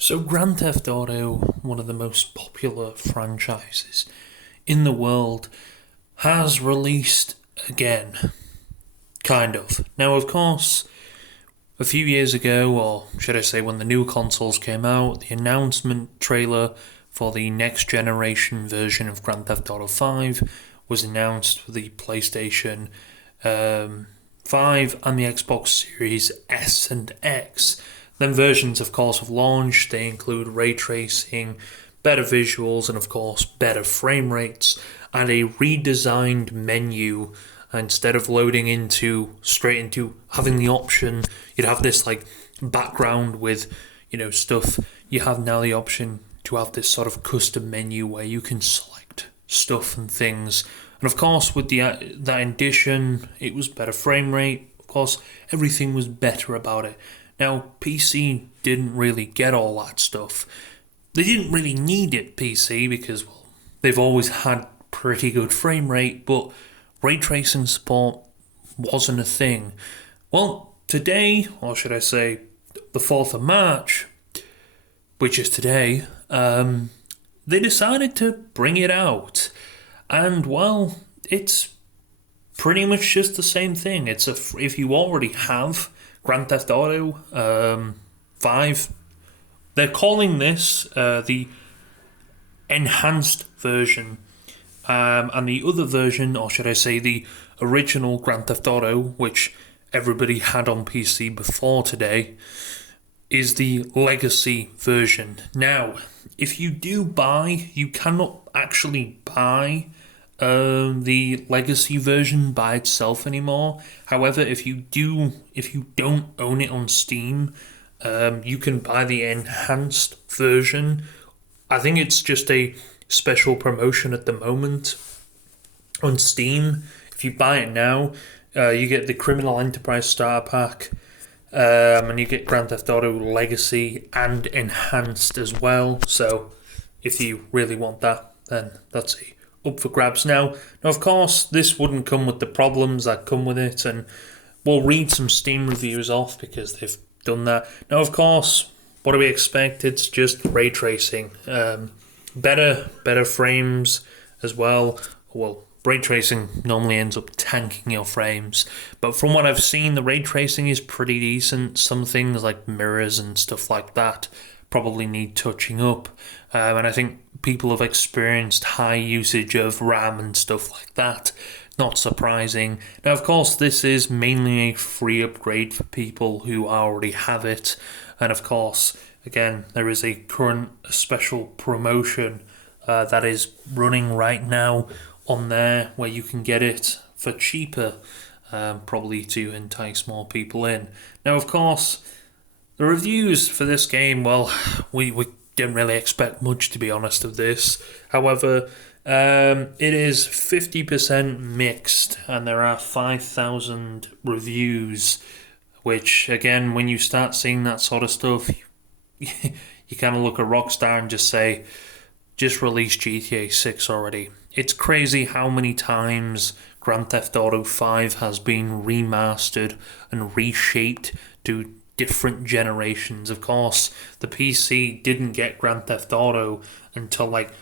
So, Grand Theft Auto, one of the most popular franchises in the world, has released again. Kind of. Now, of course, a few years ago, or should I say when the new consoles came out, the announcement trailer for the next generation version of Grand Theft Auto 5 was announced for the PlayStation 5 and the Xbox Series S and X. Then versions, of course, have launched. They include ray tracing, better visuals, and of course, better frame rates, and a redesigned menu. Instead of loading straight into having the option, you'd have this like background with, stuff. You have now the option to have this sort of custom menu where you can select stuff and things. And of course, with that addition, it was better frame rate. Of course, everything was better about it. Now, PC didn't really get all that stuff. They didn't really need it, PC, because, well, they've always had pretty good frame rate, but ray tracing support wasn't a thing. Well, today, or should I say the 4th of March, which is today, they decided to bring it out. And, well, it's pretty much just the same thing. If you already have Grand Theft Auto 5, they're calling this the enhanced version. And the other version, or should I say the original Grand Theft Auto, which everybody had on PC before today, is the legacy version. Now, if you do buy, you cannot actually buy the legacy version by itself anymore. However, if you don't own it on Steam, you can buy the enhanced version. I think it's just a special promotion at the moment on Steam. If you buy it now, you get the Criminal Enterprise Starter Pack, and you get Grand Theft Auto Legacy and Enhanced as well. So if you really want that, then that's up for grabs now. Now, of course, this wouldn't come with the problems that come with it, and we'll read some Steam reviews off because they've done that. Now, of course, what do we expect? It's just ray tracing. Better frames as well. Well, ray tracing normally ends up tanking your frames, but from what I've seen, the ray tracing is pretty decent. Some things like mirrors and stuff like that probably need touching up, and I think people have experienced high usage of RAM and stuff like that. Not surprising. Now, of course, this is mainly a free upgrade for people who already have it, and of course, again, there is a current special promotion that is running right now on there where you can get it for cheaper, probably to entice more people in. Now, of course, the reviews for this game, well, we didn't really expect much, to be honest, of this. However, it is 50% mixed, and there are 5,000 reviews, which, again, when you start seeing that sort of stuff, you kind of look at Rockstar and just say, just release GTA 6 already. It's crazy how many times Grand Theft Auto 5 has been remastered and reshaped to different generations. Of course, the PC didn't get Grand Theft Auto until like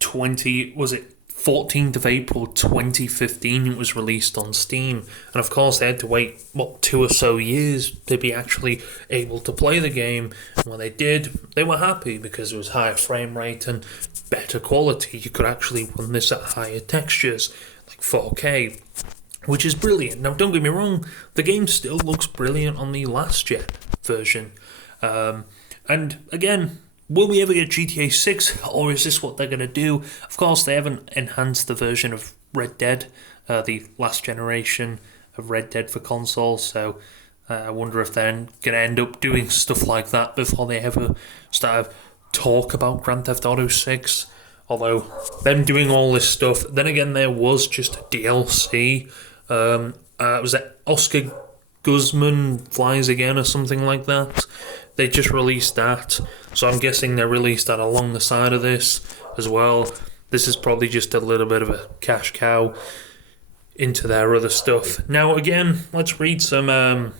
14th of April 2015 it was released on Steam, and of course they had to wait 2 or so years to be actually able to play the game, and when they did, they were happy because it was higher frame rate and better quality. You could actually run this at higher textures like 4K, which is brilliant. Now, don't get me wrong, the game still looks brilliant on the last gen version, and again, will we ever get GTA 6, or is this what they're going to do? Of course, they haven't enhanced the version of Red Dead, the last generation of Red Dead for consoles, so I wonder if they're going to end up doing stuff like that before they ever start to talk about Grand Theft Auto 6. Although, them doing all this stuff, then again, there was just a DLC. Was it Oscar Guzman Flies Again or something like that? They just released that, so I'm guessing they released that along the side of this as well. This is probably just a little bit of a cash cow into their other stuff. Now, again, let's read some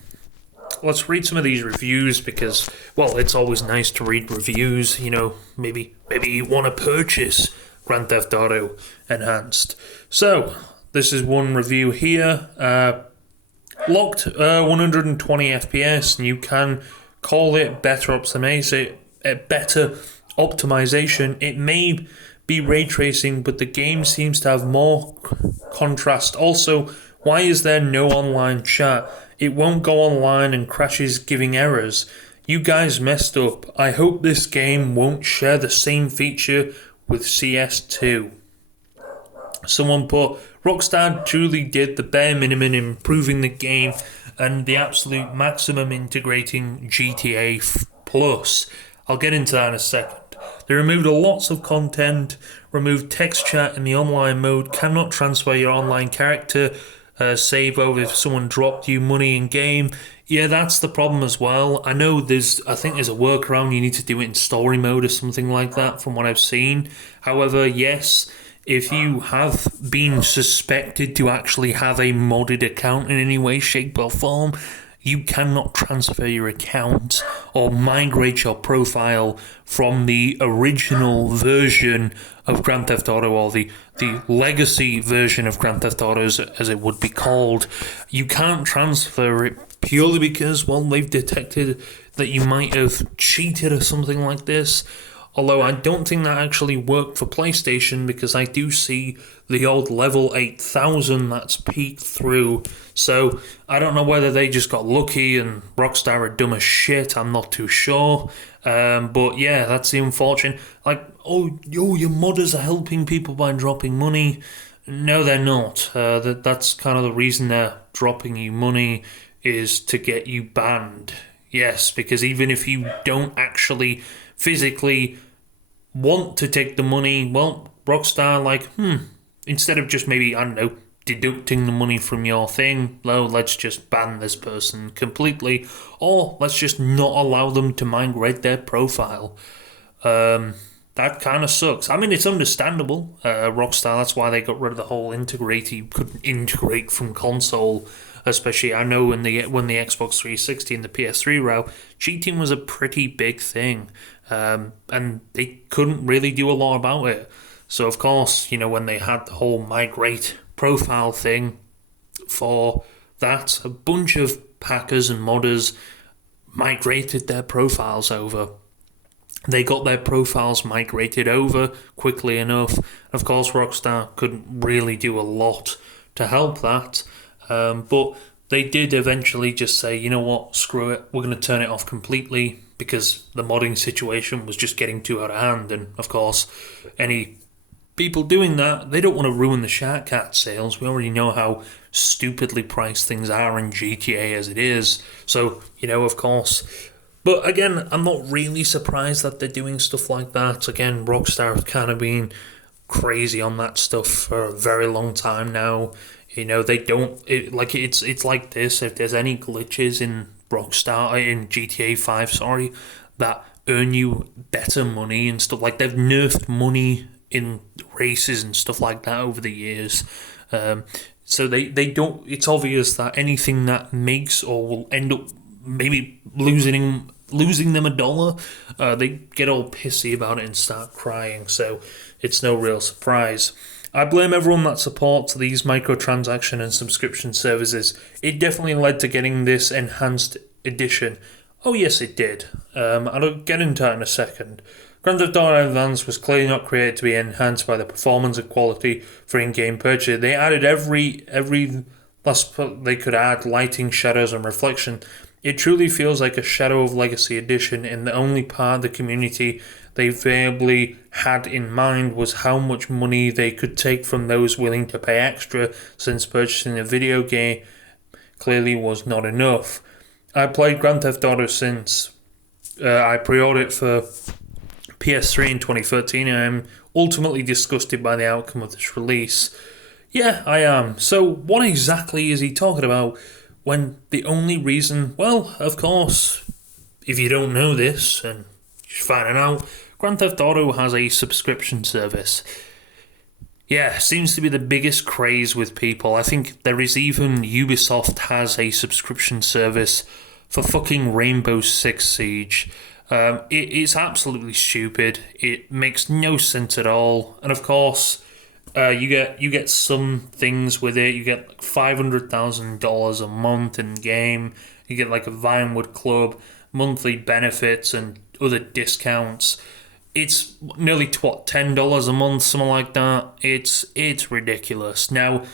let's read some of these reviews because, well, it's always nice to read reviews. Maybe you want to purchase Grand Theft Auto Enhanced. So this is one review here. Locked 120 FPS, and you can call it better optimization. It may be ray tracing, but the game seems to have more contrast. Also, why is there no online chat? It won't go online and crashes giving errors. You guys messed up. I hope this game won't share the same feature with CS2. Someone put, Rockstar truly did the bare minimum improving the game and the absolute maximum integrating GTA Plus. I'll get into that in a second. They removed lots of content, removed text chat in the online mode, cannot transfer your online character, save over if someone dropped you money in game. Yeah, that's the problem as well. I know I think there's a workaround, you need to do it in story mode or something like that from what I've seen. However, yes, if you have been suspected to actually have a modded account in any way, shape or form, you cannot transfer your account or migrate your profile from the original version of Grand Theft Auto, or the legacy version of Grand Theft Auto as it would be called. You can't transfer it purely because, well, they've detected that you might have cheated or something like this. Although I don't think that actually worked for PlayStation, because I do see the old level 8000 that's peeked through. So I don't know whether they just got lucky and Rockstar are dumb as shit. I'm not too sure. But yeah, that's the unfortunate. Like, oh, your modders are helping people by dropping money. No, they're not. That's kind of the reason they're dropping you money, is to get you banned. Yes, because even if you don't actually physically want to take the money, well, Rockstar instead of just maybe, I don't know, deducting the money from your thing, well, let's just ban this person completely, or let's just not allow them to migrate their profile. That kind of sucks. I mean, it's understandable. Rockstar, that's why they got rid of the whole integrate. You couldn't integrate from console, especially I know when the Xbox 360 and the PS3 were out, cheating was a pretty big thing, and they couldn't really do a lot about it. So of course, when they had the whole migrate profile thing for that, a bunch of hackers and modders migrated their profiles over. They got their profiles migrated over quickly enough. Of course, Rockstar couldn't really do a lot to help that. But they did eventually just say, you know what, screw it, we're going to turn it off completely, because the modding situation was just getting too out of hand. And of course, any people doing that, they don't want to ruin the Sharkcat sales. We already know how stupidly priced things are in GTA as it is. So, of course. But again, I'm not really surprised that they're doing stuff like that. Again, Rockstar have kind of been crazy on that stuff for a very long time now. They don't it's like this. If there's any glitches in Rockstar in GTA 5, that earn you better money and stuff, like they've nerfed money in races and stuff like that over the years. So they don't. It's obvious that anything that makes or will end up maybe losing them a dollar, they get all pissy about it and start crying. So it's no real surprise. I blame everyone that supports these microtransaction and subscription services. It definitely led to getting this enhanced edition. Oh yes, it did. I'll get into that in a second. Grand Theft Auto Advance was clearly not created to be enhanced by the performance and quality for in-game purchase. They added every last they could add, lighting, shadows, and reflection. It truly feels like a Shadow of Legacy edition, and the only part of the community they variably had in mind was how much money they could take from those willing to pay extra, since purchasing a video game clearly was not enough. I played Grand Theft Auto since I pre-ordered it for PS3 in 2013, and I'm ultimately disgusted by the outcome of this release. Yeah, I am. So what exactly is he talking about when the only reason... Well, of course, if you don't know this, and you're finding out, Grand Theft Auto has a subscription service. Yeah, seems to be the biggest craze with people. I think there is even Ubisoft has a subscription service for fucking Rainbow Six Siege. It's absolutely stupid. It makes no sense at all. And of course, you get some things with it. You get like $500,000 a month in game. You get like a Vinewood Club, monthly benefits, and other discounts. It's nearly $10 a month, something like that. It's ridiculous. Now,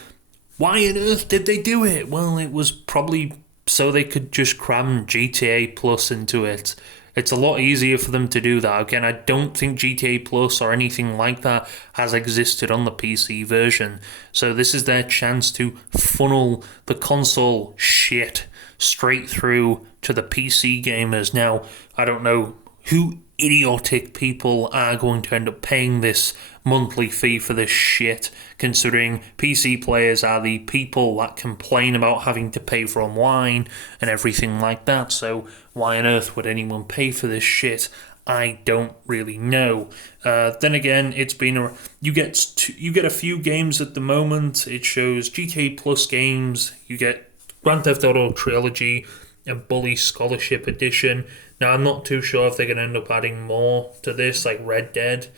why on earth did they do it? Well, it was probably so they could just cram GTA Plus into it. It's a lot easier for them to do that. Again, I don't think GTA Plus or anything like that has existed on the PC version. So this is their chance to funnel the console shit straight through to the PC gamers. Now, I don't know who idiotic people are going to end up paying this monthly fee for this shit, considering PC players are the people that complain about having to pay for online and everything like that. So why on earth would anyone pay for this shit? I don't really know. Then again, it's been you get a few games at the moment. It shows GTA Plus games. You get Grand Theft Auto Trilogy and Bully Scholarship Edition. Now, I'm not too sure if they're going to end up adding more to this, like Red Dead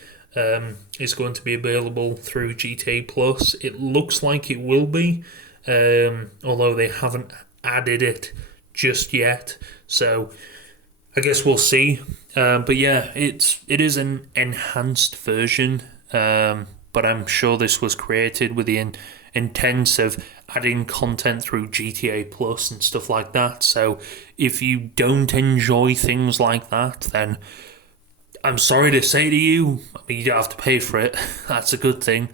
is going to be available through GTA Plus. It looks like it will be, although they haven't added it just yet. So I guess we'll see. But yeah, it is an enhanced version, but I'm sure this was created with the intent of adding content through GTA Plus and stuff like that. So if you don't enjoy things like that, then I'm sorry to say to you, I mean, you don't have to pay for it. That's a good thing.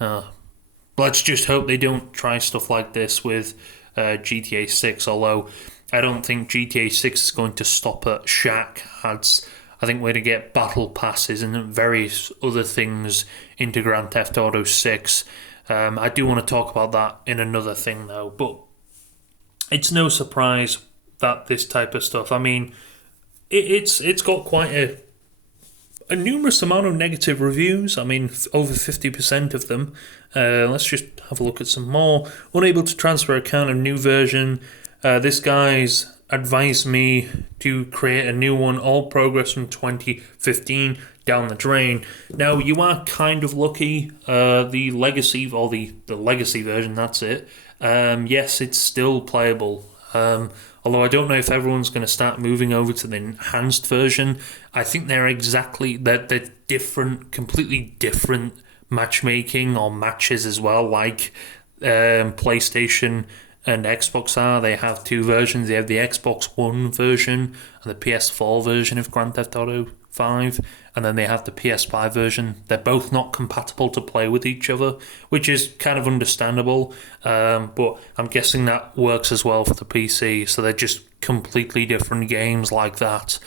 Let's just hope they don't try stuff like this with GTA 6, although I don't think GTA 6 is going to stop at Shack ads. I think we're going to get battle passes and various other things into Grand Theft Auto 6. I do want to talk about that in another thing though, but it's no surprise that this type of stuff, I mean, it's got quite a numerous amount of negative reviews. I mean, over 50% of them. Let's just have a look at some more. Unable to transfer account, a new version. This guy's advised me to create a new one. All progress from 2015 down the drain. Now, you are kind of lucky. The legacy, or the legacy version, that's it. Yes, it's still playable. Although I don't know if everyone's going to start moving over to the enhanced version. I think they're different, completely different matchmaking or matches as well, like PlayStation and Xbox are. They have two versions. They have the Xbox One version and the PS4 version of Grand Theft Auto 5, and then they have the PS5 version. They're both not compatible to play with each other, which is kind of understandable, but I'm guessing that works as well for the PC, so they're just completely different games like that.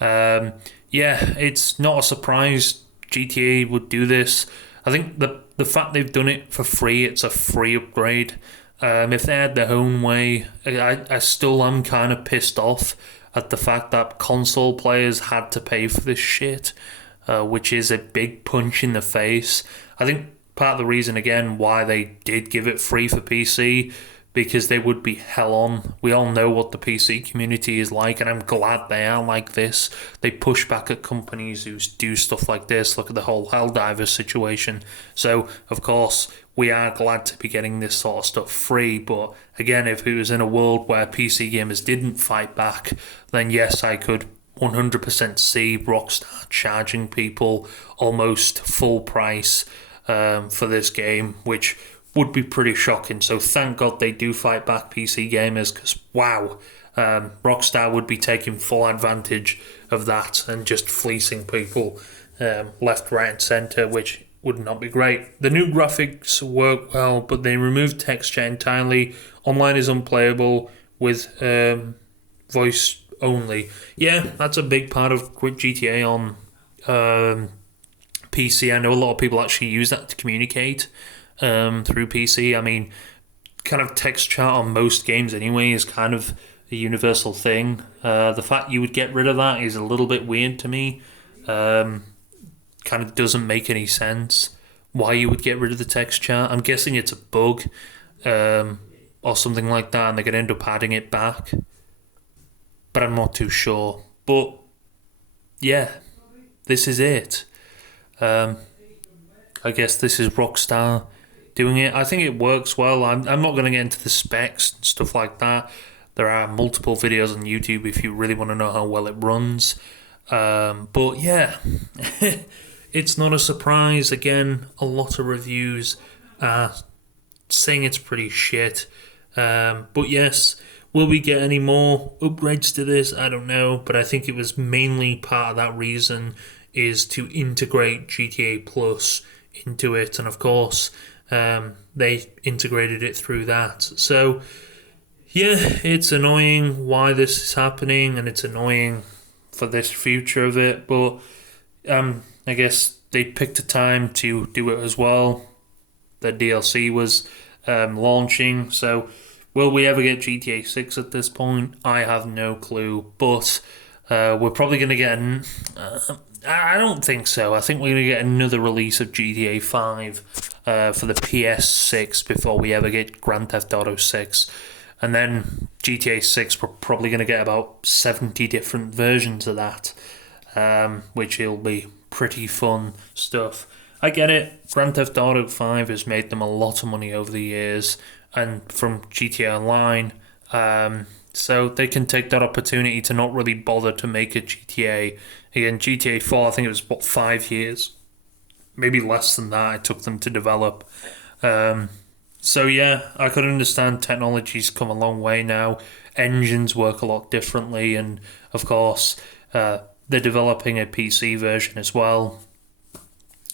Yeah, it's not a surprise GTA would do this. I think the fact they've done it for free, it's a free upgrade. If they had their own way, I still am kind of pissed off at the fact that console players had to pay for this shit, which is a big punch in the face. I think part of the reason, again, why they did give it free for PC, because they would be hell on. We all know what the PC community is like, and I'm glad they are like this. They push back at companies who do stuff like this. Look at the whole Helldivers situation. So, of course, we are glad to be getting this sort of stuff free, but again, if it was in a world where PC gamers didn't fight back, then yes, I could 100% see Rockstar charging people almost full price for this game, which would be pretty shocking. So thank God they do fight back, PC gamers, because wow, Rockstar would be taking full advantage of that and just fleecing people left, right and centre, which would not be great. The new graphics work well, but they removed texture entirely. Online is unplayable with voice only. Yeah, that's a big part of GTA on PC. I know a lot of people actually use that to communicate through PC. I mean, kind of text chat on most games anyway is kind of a universal thing. The fact you would get rid of that is a little bit weird to me. Kind of doesn't make any sense why you would get rid of the text chat. I'm guessing it's a bug or something like that, and they're going to end up adding it back. but I'm not too sure. But yeah, this is it. Um, I guess this is Rockstar doing it. I think it works well. I'm not going to get into the specs and stuff like that. There are multiple videos on YouTube if you really want to know how well it runs. But yeah, it's not a surprise. Again, a lot of reviews are saying it's pretty shit. But yes, will we get any more upgrades to this? I don't know, but I think it was mainly part of that reason is to integrate GTA Plus into it, and of course, they integrated it through that. So yeah, it's annoying why this is happening, and it's annoying for this future of it. But I guess they picked a time to do it as well. The DLC was launching, so will we ever get GTA 6 at this point? I have no clue, but we're probably going to get I don't think so. I think we're going to get another release of GTA 5 for the PS6 before we ever get Grand Theft Auto 6. And then GTA 6, we're probably going to get about 70 different versions of that, which will be pretty fun stuff. I get it. Grand Theft Auto 5 has made them a lot of money over the years, and from GTA Online, so they can take that opportunity to not really bother to make a GTA. Again, GTA 4, I think it was, 5 years? Maybe less than that it took them to develop. So yeah, I could understand technology's come a long way now. Engines work a lot differently, and of course, they're developing a PC version as well.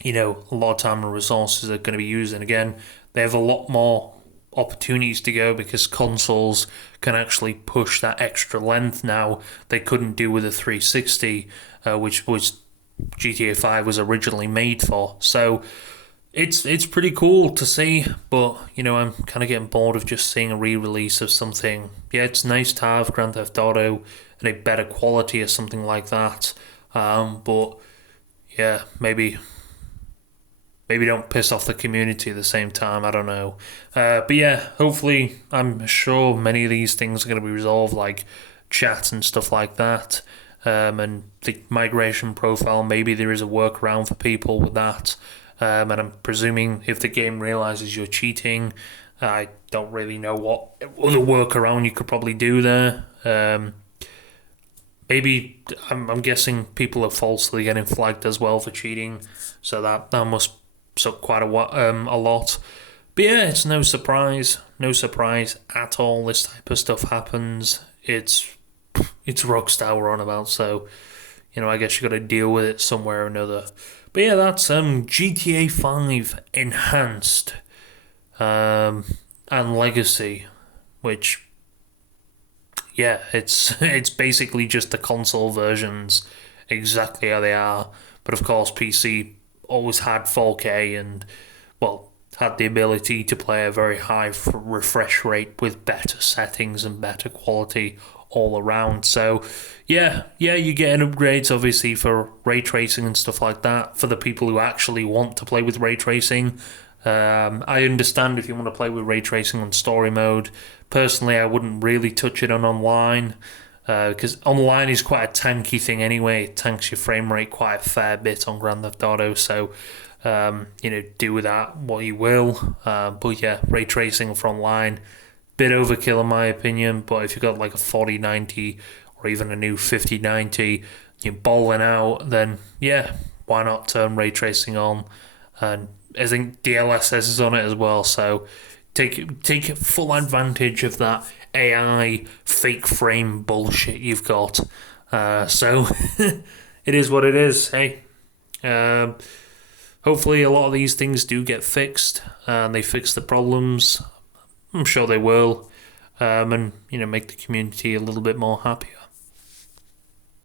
A lot of time and resources are going to be used, and again, they have a lot more opportunities to go because consoles can actually push that extra length now they couldn't do with a 360, which was GTA 5 was originally made for. So it's pretty cool to see, but I'm kind of getting bored of just seeing a re-release of something. Yeah, it's nice to have Grand Theft Auto and a better quality or something like that, but yeah, maybe don't piss off the community at the same time. I don't know. But yeah, hopefully, I'm sure many of these things are going to be resolved, like chat and stuff like that. And the migration profile, maybe there is a workaround for people with that. And I'm presuming if the game realizes you're cheating, I don't really know what other workaround you could probably do there. Maybe, I'm guessing people are falsely getting flagged as well for cheating, so that must suck quite a lot. But yeah, it's no surprise at all. This type of stuff happens. It's Rockstar we're on about, so I guess you got to deal with it somewhere or another. But yeah, that's GTA 5 Enhanced and Legacy, which yeah, it's basically just the console versions exactly how they are, but of course PC always had 4K and, well, had the ability to play a very high refresh rate with better settings and better quality all around. So yeah, you get upgrades obviously for ray tracing and stuff like that for the people who actually want to play with ray tracing. I understand if you want to play with ray tracing on story mode. Personally, I wouldn't really touch it on online, because online is quite a tanky thing anyway. It tanks your frame rate quite a fair bit on Grand Theft Auto, so do with that what you will. But yeah, ray tracing for online, bit overkill in my opinion. But if you've got like a 4090 or even a new 5090, you're balling out, then yeah, why not turn ray tracing on? And I think DLSS is on it as well, so take full advantage of that AI fake frame bullshit you've got. So it is what it is. Hey, hopefully a lot of these things do get fixed and they fix the problems. I'm sure they will, and make the community a little bit more happier.